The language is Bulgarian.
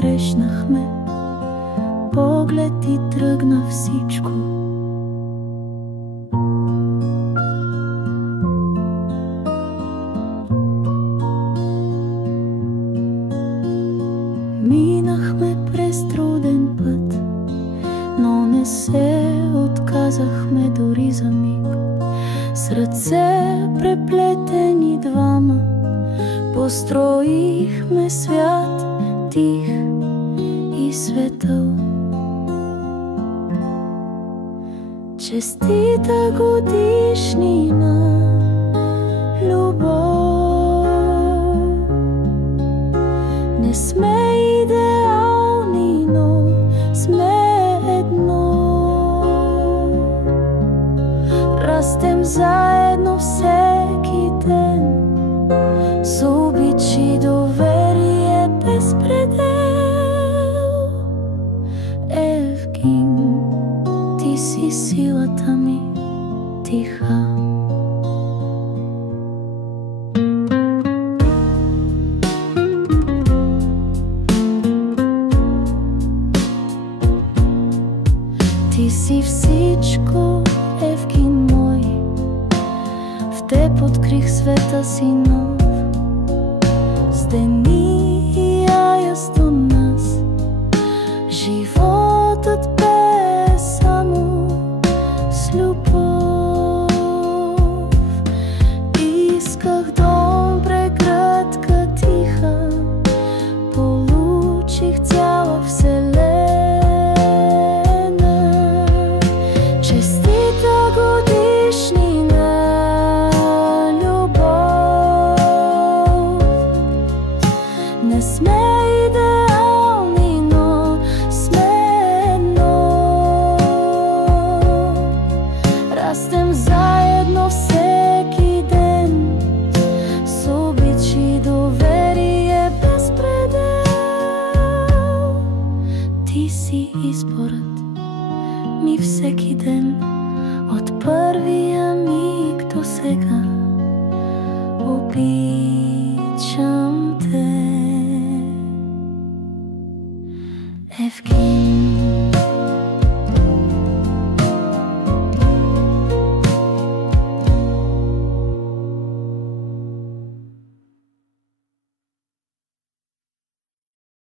срещнахме, поглед и тръгна всичко. Минахме през труден път, но не се отказахме дори за миг. С ръце преплетени двама построихме свят тих и светъл. Честита годишнина, любов! Не сме идеални, но сме едно. Растем заедно всеки ден, с обич и доверие без предел. Евгин, ти си силата ми тиха. Ти си всичко, Евгин мой, в теб открих света си нов. С дени и аяс до нас, животът бе само с любов. Исках добре гръдка тиха, получих цяла вселена. Честита годишнина, любов! Не сме идеални, но сме едно. Растем заедно всеки ден, с обич и доверие без предел. Ти си изборът ми всеки ден, от първия миг до сега. Обичам те, Евгин.